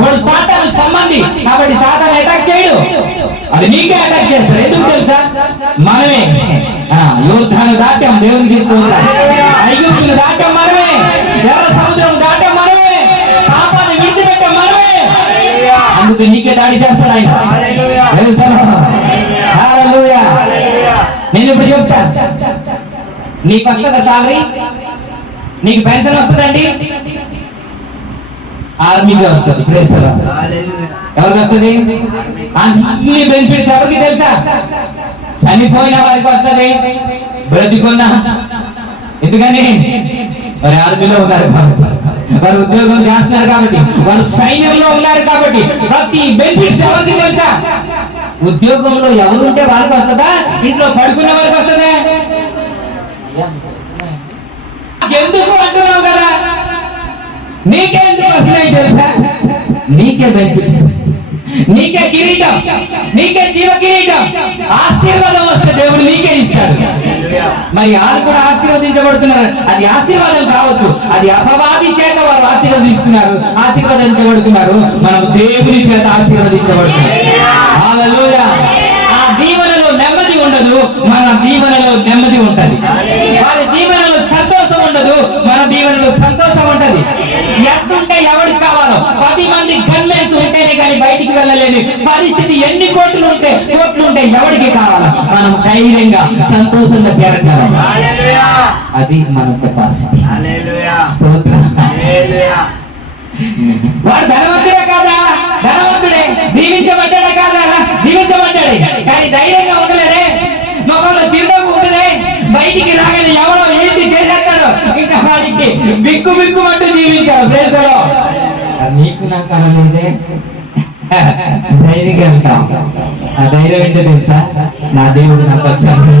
వాడు సాతాను సంబంధి కాబట్టి సాతాను అటాక్ చేయడు, అది నీకే అటాక్ చేస్తాడు. ఎందుకు తెలుసా? మనమే యోధాను దాటాం, దేవుని తీసుకుంటాం. ఐగుప్తును దాటాం మనమే, ఎర్ర సముద్రం దాటాం మనమే, పాపాన్ని విడిచిపెట్టాం మనమే. అందుకే నీకే దాడి చేస్తాడు ఆయన. హల్లెలూయా. నేను ఇప్పుడు చెప్తా, నీకు వస్తుందా సాలరీ? నీకు పెన్షన్ వస్తుందండి? ఆర్మీకి వస్తుంది. ఎవరికి వస్తుంది? అన్ని బెనిఫిట్స్ ఎవరికి తెలుసా? చనిపోయిన వారికి వస్తుంది, బ్రతికున్న. ఎందుకని? మరి ఆర్మీలో ఉన్నారు కాబట్టి, వారు ఉద్యోగం చేస్తున్నారు కాబట్టి, వారు సైన్యంలో ఉన్నారు కాబట్టి ప్రతి బెనిఫిట్స్ ఎవరికి తెలుసా? ఉద్యోగంలో ఎవరుంటే వాళ్ళకి వస్తుందా? ఇంట్లో పడుకున్న వారికి వస్తుందా? ఎందుకు అంటున్నావు కదా? నీకే ఎందుకు వస్తున్నాయి తెలుసా? నీకే బెనిఫిట్స్, నీకే కిరీటం, నీకే జీవ కిరీటం. ఆశీర్వాదం వస్తే దేవుడు నీకే ఇస్తాడు. మరి వాళ్ళు కూడా ఆశీర్వదించబడుతున్నారు. అది ఆశీర్వాదం కావచ్చు, అది అపవాది చేత వారు ఆశీర్వదించబడుతున్నారు. మనం దేవుని చేత ఆశీర్వదించబడుతున్నాం. హల్లెలూయా. ఆ దీవెనలో నెమ్మది ఉండదు, మన దీవెనలో నెమ్మది ఉంటది. వారి దీవెనలో సంతోషం ఉండదు, మన దీవెనలో సంతోషం ఉంటది. ఎంతుంటే ఎవరికి కావాలో 10 మంది గన్మెన్స్ ఉంటేనే కానీ బయటికి వెళ్ళలేని పరిస్థితి. ఎన్ని కోట్లు ఉంటే ఎవరికి కావాలో మనం ధైర్యంగా సంతోషంగా చేరగలం. అది మన కెపాసిటీ. స్తోత్రం. వాడు ధనవంతుడే కాదా? ధనవంతుడే. దీవించబడ్డాడే కాదా? దీవించబడ్డాడే. కానీ ధైర్యంగా ఉండలేడే, మొక్కలో చిరునవ్వు ఉంటదే. బయటికి రాగానే ఎవరో ఏంటి చేసేస్తాడో ఇంకా వాడికి బిక్కుమంటూ జీవించాడు. ప్రేసలో నీకు నాకు అనలేదే, ధైర్యంగా వెళ్తాం. ఆ ధైర్యం ఏంటో తెలుసా? నా దేవుడు నాకు వచ్చాను.